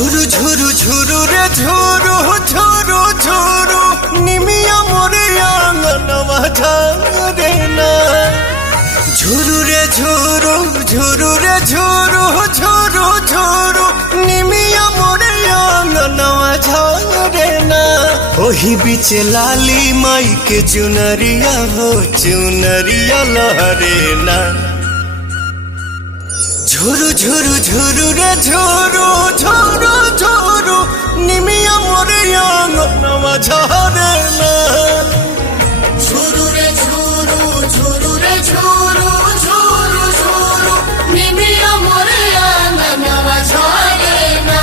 झुरु झुरु झुरु रे झुरु झुरु झुरु निमिया मोरे आंगनवा झारे ना। झुरु रे झुरु झुरु रे झुरु झुरु झुरु निमिया मोरे आंगनवा झारे ना। ओही बीच लाली माई के चुनरिया हो चुनरिया लहरे ना। झुरु झुरु झुरु रे झुरु झुरु झुरु निमिया मोरे आंगनवा झारे ना। झुरु रे झुरु झुरु रे झुरु झुरु झुरु निमिया मोरे आंगनवा झारे ना।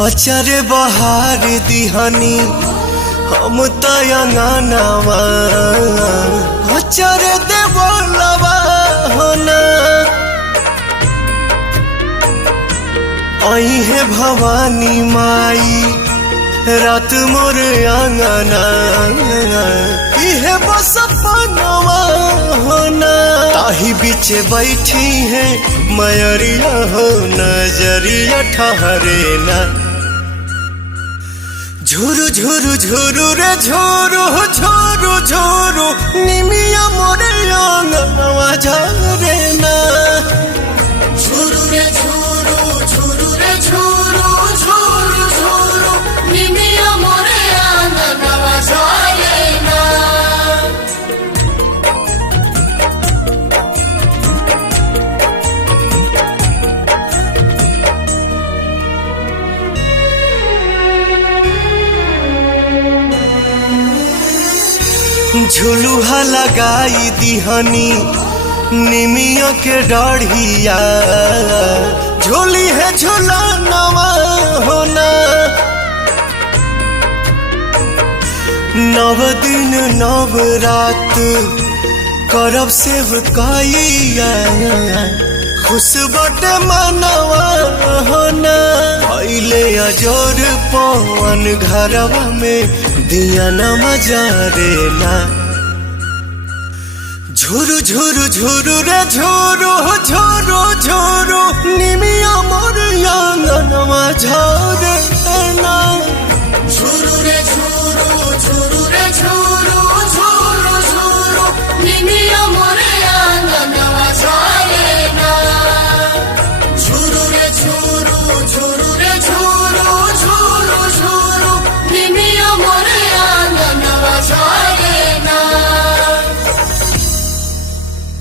अचारे बहार दिहानी हम तयंगनवा अचारे देवलवा होना। आई है भवानी माई रात मोर आंगना इहे बस पनवा होना। ताही बीच बैठी है मयरिया हो नजरिया ठहरे ना। झुरु झुरु झुरु रे झुरु झुरु झुरु निमिया मोरे आंगनवा झारे ना। झुरु रे झुरु झुरु रे झुरु झुरु झुरु निमिया मोरे आंगनवा झारे ना। झुलुहा लगाई दिहनी निमिया के डाढ़िया झोली है झुलनवा होना। नव दिन नव रात करब सेवकाइया खुश बटे मनवा होना। पहले अजोर पवन घरवा में दिया न मजारे ना। झुरु झुरु झुरु रे झुरु